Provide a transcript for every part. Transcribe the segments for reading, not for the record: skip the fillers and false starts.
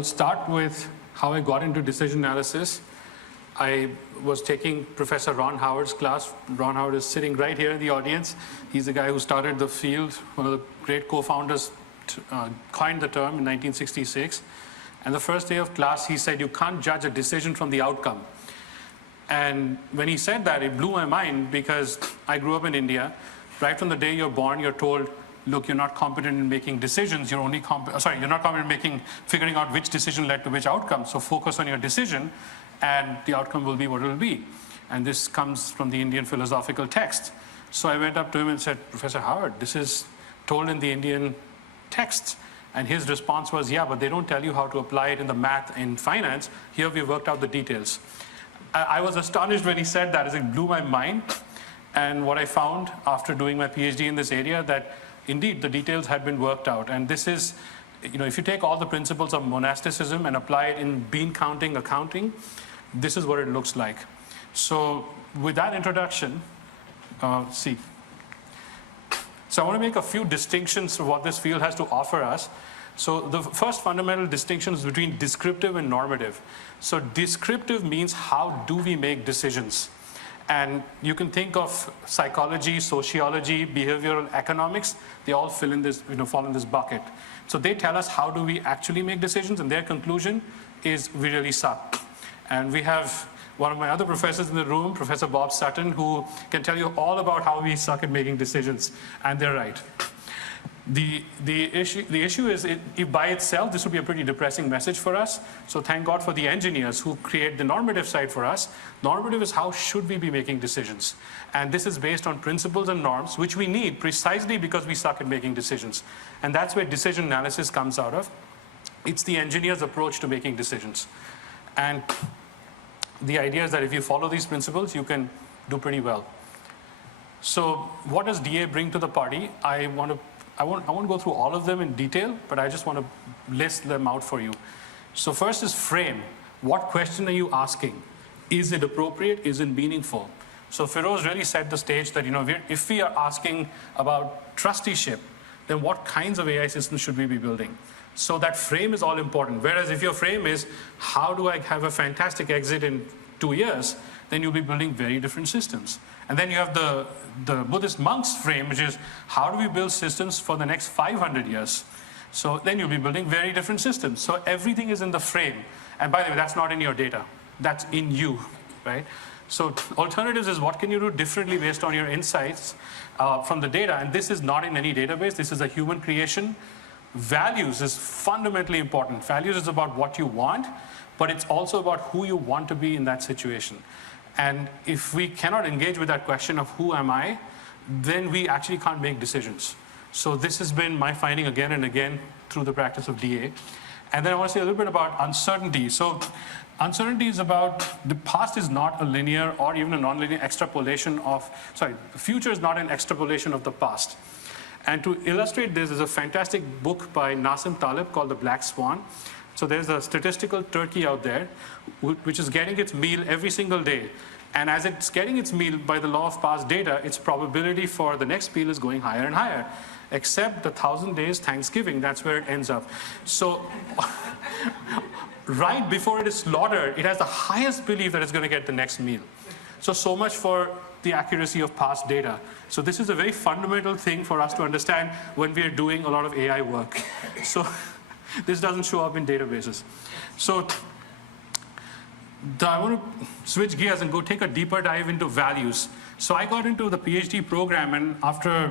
will start with how I got into decision analysis. I was taking Professor Ron Howard's class. Ron Howard is sitting right here in the audience. He's the guy who started the field, one of the great co-founders, coined the term in 1966. And the first day of class, he said, you can't judge a decision from the outcome. And when he said that, it blew my mind because I grew up in India. Right from the day you're born, you're told, look, you're not competent in making decisions. You're only you're not competent in figuring out which decision led to which outcome. So focus on your decision, and the outcome will be what it will be. And this comes from the Indian philosophical text. So I went up to him and said, Professor Howard, this is told in the Indian texts. And his response was, yeah, but they don't tell you how to apply it in the math in finance. Here we worked out the details. I was astonished when he said that, as it blew my mind. And what I found after doing my PhD in this area, that indeed the details had been worked out. And this is, if you take all the principles of monasticism and apply it in bean counting, accounting, this is what it looks like. So with that introduction, So I want to make a few distinctions of what this field has to offer us. So the first fundamental distinction is between descriptive and normative. So descriptive means how do we make decisions? And you can think of psychology, sociology, behavioral economics, they all fall in this bucket. So they tell us how do we actually make decisions, and their conclusion is we really suck. And we have one of my other professors in the room, Professor Bob Sutton, who can tell you all about how we suck at making decisions, and they're right. The issue is, if by itself, this would be a pretty depressing message for us. So thank God for the engineers who create the normative side for us. Normative is how should we be making decisions. And this is based on principles and norms, which we need precisely because we suck at making decisions. And that's where decision analysis comes out of. It's the engineer's approach to making decisions. And the idea is that if you follow these principles, you can do pretty well. So what does DA bring to the party? I won't go through all of them in detail, but I just want to list them out for you. So first is frame. What question are you asking? Is it appropriate? Is it meaningful? So Feroz really set the stage that, if we are asking about trusteeship, then what kinds of AI systems should we be building? So that frame is all important. Whereas if your frame is, how do I have a fantastic exit in 2 years, then you'll be building very different systems. And then you have the Buddhist monk's frame, which is, how do we build systems for the next 500 years? So then you'll be building very different systems. So everything is in the frame. And by the way, that's not in your data. That's in you, right? So alternatives is what can you do differently based on your insights from the data. And this is not in any database. This is a human creation. Values is fundamentally important. Values is about what you want, but it's also about who you want to be in that situation. And if we cannot engage with that question of who am I, then we actually can't make decisions. So this has been my finding again and again through the practice of DA. And then I want to say a little bit about uncertainty. So uncertainty is about, the past is not a linear or even a nonlinear extrapolation of, the future is not an extrapolation of the past. And to illustrate this, there's a fantastic book by Nassim Taleb called The Black Swan. So there's a statistical turkey out there which is getting its meal every single day. And as it's getting its meal by the law of past data, its probability for the next meal is going higher and higher. Except the 1,000 days Thanksgiving, that's where it ends up. So right before it is slaughtered, it has the highest belief that it's going to get the next meal. So much for the accuracy of past data. So this is a very fundamental thing for us to understand when we are doing a lot of AI work. So this doesn't show up in databases. So I want to switch gears and go take a deeper dive into values. So I got into the PhD program, and after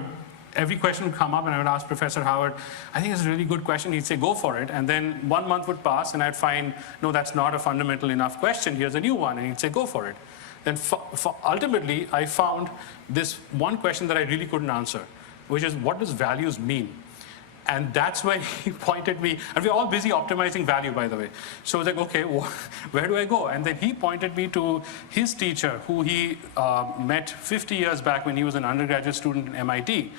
every question would come up and I would ask Professor Howard, I think it's a really good question. He'd say, go for it. And then 1 month would pass and I'd find, no, that's not a fundamental enough question. Here's a new one. And he'd say, go for it. Then ultimately, I found this one question that I really couldn't answer, which is, what does values mean? And that's when he pointed me, and we're all busy optimizing value, by the way. So I was like, okay, where do I go? And then he pointed me to his teacher, who he met 50 years back when he was an undergraduate student at MIT.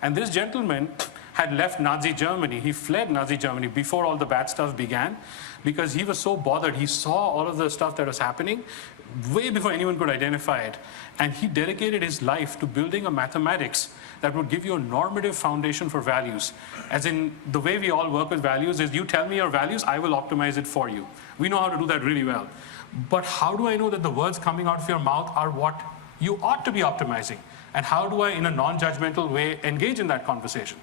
And this gentleman had left Nazi Germany. He fled Nazi Germany before all the bad stuff began, because he was so bothered. He saw all of the stuff that was happening. way before anyone could identify it. And he dedicated his life to building a mathematics that would give you a normative foundation for values. As in, the way we all work with values is you tell me your values, I will optimize it for you. We know how to do that really well. But how do I know that the words coming out of your mouth are what you ought to be optimizing? And how do I, in a non-judgmental way, engage in that conversation?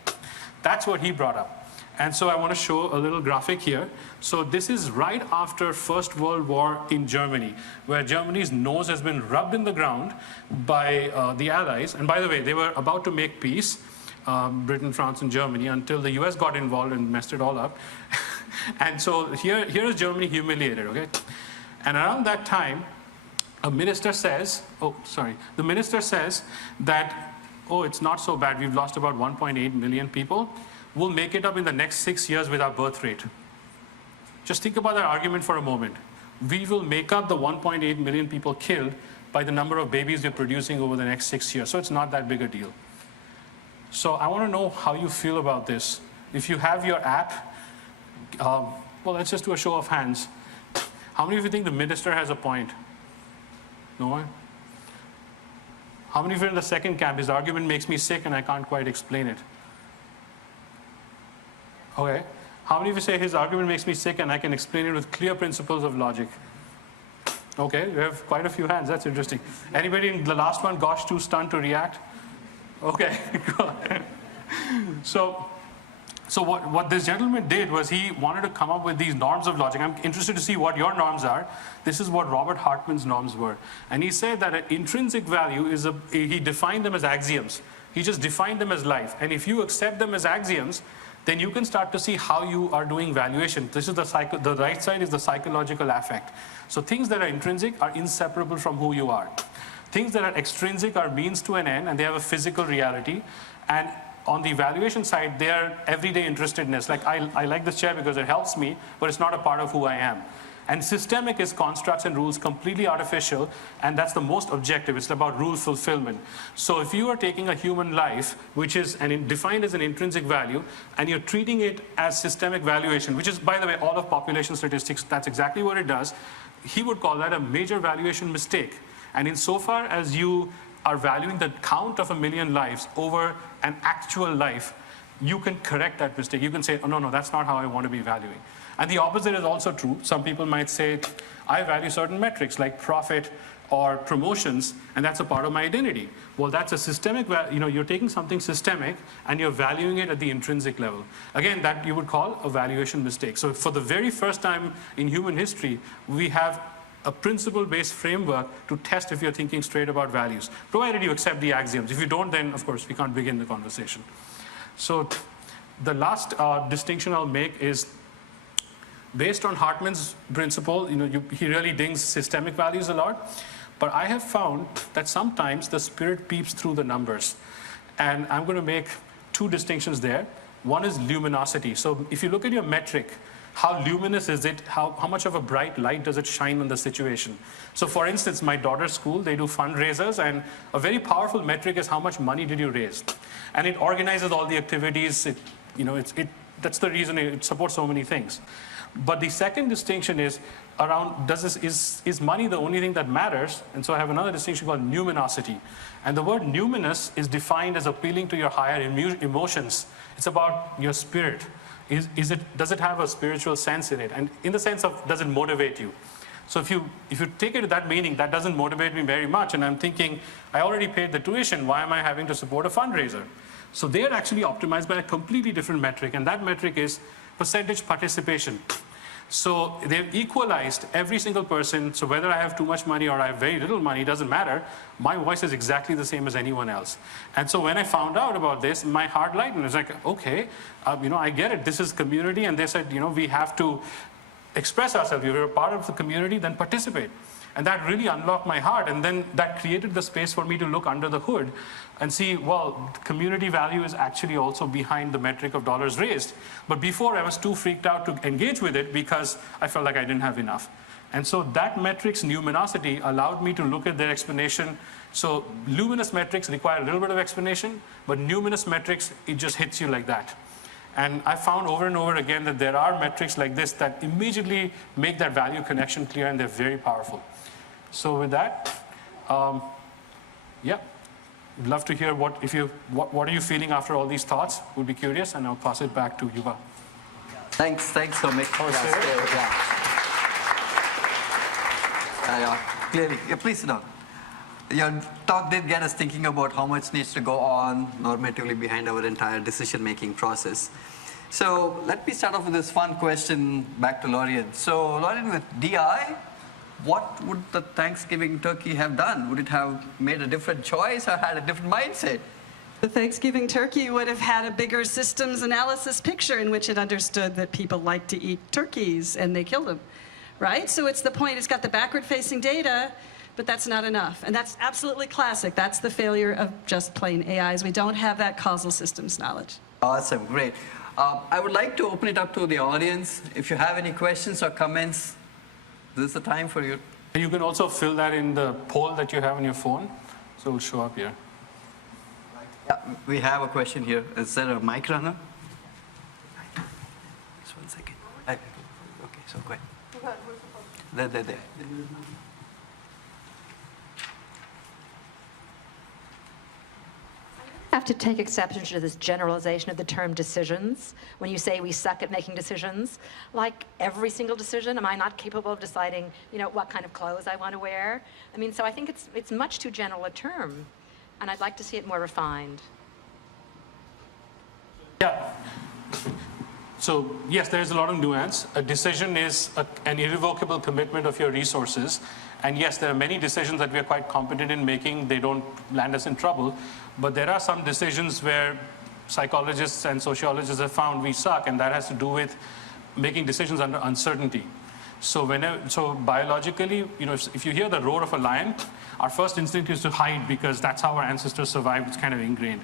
That's what he brought up. And so I want to show a little graphic here. So this is right after First World War in Germany, where Germany's nose has been rubbed in the ground by the Allies. And by the way, they were about to make peace, Britain, France, and Germany, until the US got involved and messed it all up. And so here is Germany humiliated, okay? And around that time, a minister says, the minister says that, oh, it's not so bad. We've lost about 1.8 million people. We'll make it up in the next 6 years with our birth rate. Just think about that argument for a moment. We will make up the 1.8 million people killed by the number of babies we're producing over the next 6 years. So it's not that big a deal. So I want to know how you feel about this. If you have your app, well, let's just do a show of hands. How many of you think the minister has a point? No one? How many of you are in the second camp? His argument makes me sick and I can't quite explain it. Okay. How many of you say his argument makes me sick and I can explain it with clear principles of logic? Okay, we have quite a few hands. That's interesting. Anybody in the last one, gosh, too stunned to react? Okay. So what this gentleman did was he wanted to come up with these norms of logic. I'm interested to see what your norms are. This is what Robert Hartman's norms were. And he said that an intrinsic value is he defined them as axioms. He just defined them as life. And if you accept them as axioms, then you can start to see how you are doing valuation. This is the right side is the psychological affect. So things that are intrinsic are inseparable from who you are. Things that are extrinsic are means to an end and they have a physical reality. And on the valuation side, they are everyday interestedness. Like I like this chair because it helps me, but it's not a part of who I am. And systemic is constructs and rules, completely artificial, and that's the most objective. It's about rule fulfillment. So if you are taking a human life, which is defined as an intrinsic value, and you're treating it as systemic valuation, which is, by the way, all of population statistics, that's exactly what it does, he would call that a major valuation mistake. And insofar as you are valuing the count of 1 million lives over an actual life, you can correct that mistake. You can say, oh, no, that's not how I want to be valuing. And the opposite is also true. Some people might say, I value certain metrics like profit or promotions, and that's a part of my identity. Well, that's a systemic, you're taking something systemic and you're valuing it at the intrinsic level. Again, that you would call a valuation mistake. So for the very first time in human history, we have a principle-based framework to test if you're thinking straight about values, provided you accept the axioms. If you don't, then of course we can't begin the conversation. So the last distinction I'll make is based on Hartman's principle. He really dings systemic values a lot, but I have found that sometimes the spirit peeps through the numbers. And I'm going to make two distinctions there. One is luminosity. So if you look at your metric, how luminous is it? How much of a bright light does it shine on the situation? So for instance, my daughter's school, they do fundraisers, and a very powerful metric is how much money did you raise? And it organizes all the activities. That's the reason it supports so many things. But the second distinction is around, is money the only thing that matters? And so I have another distinction called numinosity. And the word numinous is defined as appealing to your higher emotions. It's about your spirit. Does it have a spiritual sense in it? And in the sense of, does it motivate you? So if you take it to that meaning, that doesn't motivate me very much. And I'm thinking, I already paid the tuition. Why am I having to support a fundraiser? So they are actually optimized by a completely different metric. And that metric is percentage participation. So they've equalized every single person. So whether I have too much money or I have very little money, doesn't matter. My voice is exactly the same as anyone else. And so when I found out about this, my heart lightened. It's like, okay, I get it. This is community. And they said, we have to express ourselves. If you're a part of the community, then participate. And that really unlocked my heart. And then that created the space for me to look under the hood and see, well, community value is actually also behind the metric of dollars raised. But before, I was too freaked out to engage with it because I felt like I didn't have enough. And so that metric's numinosity allowed me to look at their explanation. So luminous metrics require a little bit of explanation, but numinous metrics, it just hits you like that. And I found over and over again that there are metrics like this that immediately make that value connection clear, and they're very powerful. So with that, yeah, I'd love to hear what are you feeling after all these thoughts? Would be curious, and I'll pass it back to Yuva. Thanks, Somik. Clearly, please sit down. Your talk did get us thinking about how much needs to go on normatively behind our entire decision-making process. So let me start off with this fun question back to Lorien. So Lorien, with DI, what would the Thanksgiving turkey have done? Would it have made a different choice or had a different mindset? The Thanksgiving turkey would have had a bigger systems analysis picture in which it understood that people like to eat turkeys and they kill them, right? So it's the point, it's got the backward-facing data, but that's not enough. And that's absolutely classic. That's the failure of just plain AIs. We don't have that causal systems knowledge. Awesome, great. I would like to open it up to the audience. If you have any questions or comments, this is the time for you. You can also fill that in the poll that you have on your phone, so it'll show up here. Yeah, we have a question here. Is there a mic runner? Just 1 second. Okay, so go ahead. There. I have to take exception to this generalization of the term decisions. When you say we suck at making decisions, like every single decision, am I not capable of deciding, what kind of clothes I want to wear? I mean, so I think it's much too general a term, and I'd like to see it more refined. Yeah. So yes, there is a lot of nuance. A decision is an irrevocable commitment of your resources. And yes, there are many decisions that we are quite competent in making. They don't land us in trouble. But there are some decisions where psychologists and sociologists have found we suck, and that has to do with making decisions under uncertainty. So biologically, if you hear the roar of a lion, our first instinct is to hide because that's how our ancestors survived. It's kind of ingrained.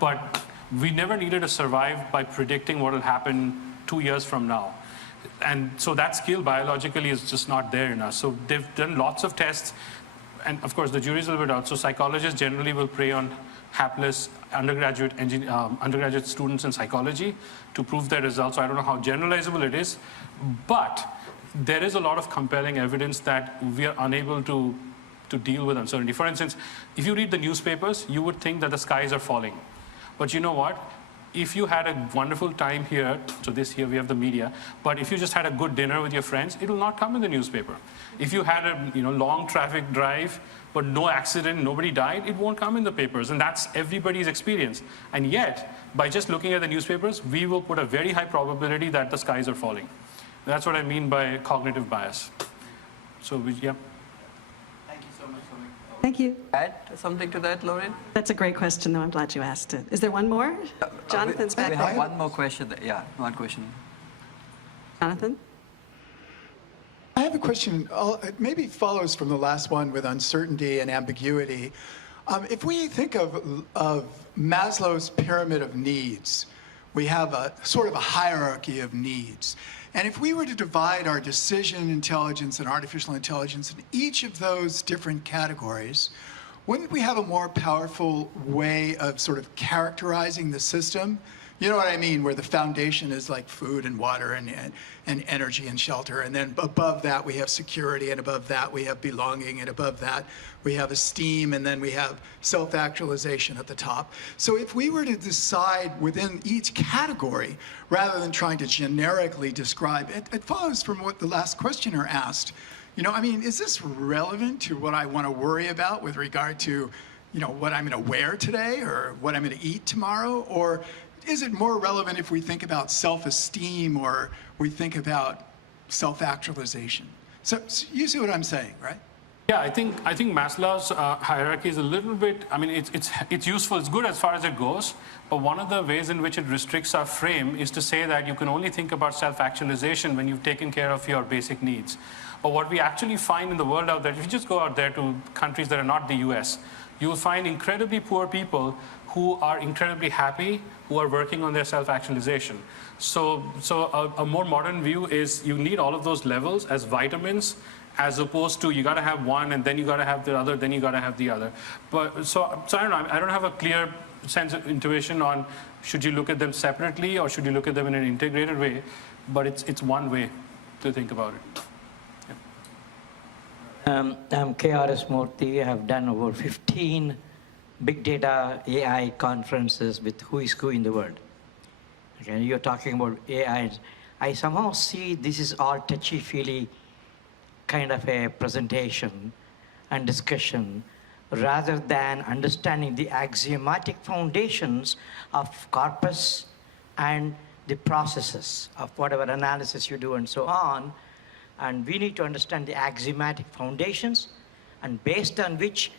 But we never needed to survive by predicting what will happen 2 years from now. And so that skill biologically is just not there in us. So they've done lots of tests, and of course the jury's a little bit out. So psychologists generally will prey on hapless undergraduate students in psychology to prove their results. So I don't know how generalizable it is, but there is a lot of compelling evidence that we are unable to deal with uncertainty. For instance, if you read the newspapers, you would think that the skies are falling. But you know what? If you had a wonderful time here, so here we have the media, but if you just had a good dinner with your friends, it will not come in the newspaper. If you had a long traffic drive, but no accident, nobody died, it won't come in the papers. And that's everybody's experience. And yet, by just looking at the newspapers, we will put a very high probability that the skies are falling. That's what I mean by cognitive bias. So, yeah. Thank you. Add something to that, Lorien? That's a great question, though. I'm glad you asked it. Is there one more? Jonathan's back We there. have one more question. Yeah, one question. Jonathan? I have a question. It maybe follows from the last one with uncertainty and ambiguity. If we think of Maslow's pyramid of needs, we have a sort of a hierarchy of needs. And if we were to divide our decision intelligence and artificial intelligence in each of those different categories, wouldn't we have a more powerful way of sort of characterizing the system? You know what I mean, where the foundation is like food and water and energy and shelter, and then above that we have security, and above that we have belonging, and above that we have esteem, and then we have self-actualization at the top. So if we were to decide within each category, rather than trying to generically describe it, it follows from what the last questioner asked. I mean, is this relevant to what I want to worry about with regard to, what I'm going to wear today or what I'm going to eat tomorrow? Or is it more relevant if we think about self-esteem or we think about self-actualization? So you see what I'm saying, right? Yeah, I think Maslow's hierarchy is a little bit, I mean, it's useful, it's good as far as it goes, but one of the ways in which it restricts our frame is to say that you can only think about self-actualization when you've taken care of your basic needs. But what we actually find in the world out there, if you just go out there to countries that are not the US, you will find incredibly poor people who are incredibly happy, who are working on their self-actualization. So a more modern view is you need all of those levels as vitamins, as opposed to you got to have one and then you got to have the other, then you got to have the other. But so I don't know. I don't have a clear sense of intuition on should you look at them separately or should you look at them in an integrated way. But it's one way to think about it. I'm KRS Murthy. I have done over 15 big data AI conferences with who is who in the world. Okay, you're talking about AI. I somehow see this is all touchy-feely kind of a presentation and discussion rather than understanding the axiomatic foundations of corpus and the processes of whatever analysis you do and so on. And we need to understand the axiomatic foundations, and based on which,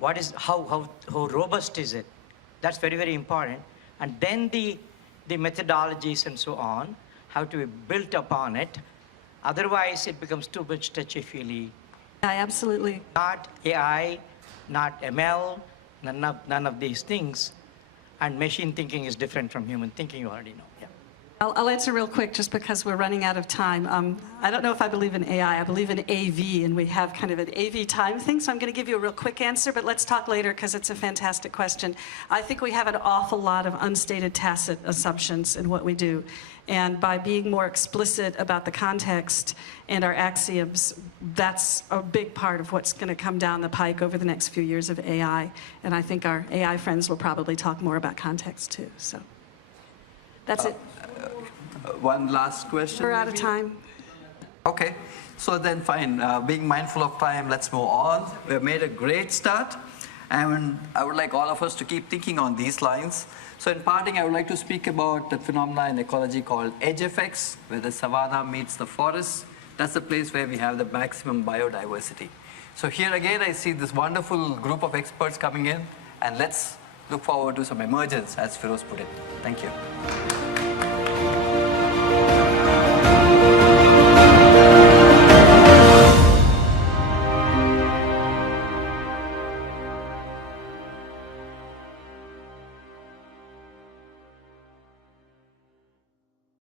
how robust is it? That's very, very important. And then the methodologies and so on have to be built upon it. Otherwise, it becomes too much touchy-feely. Absolutely. Not AI, not ML, none of these things. And machine thinking is different from human thinking, you already know. Yeah. I'll answer real quick just because we're running out of time. I don't know if I believe in AI. I believe in AV, and we have kind of an AV time thing, so I'm going to give you a real quick answer, but let's talk later because it's a fantastic question. I think we have an awful lot of unstated tacit assumptions in what we do, and by being more explicit about the context and our axioms, that's a big part of what's going to come down the pike over the next few years of AI, and I think our AI friends will probably talk more about context too. So that's it. One last question. We're out of maybe? time. Okay, so then fine. Being mindful of time, let's move on. We've made a great start, and I would like all of us to keep thinking on these lines. So in parting, I would like to speak about the phenomena in ecology called edge effects, where the savanna meets the forest. That's the place where we have the maximum biodiversity. So here again, I see this wonderful group of experts coming in, and let's look forward to some emergence, as Firoz put it. Thank you.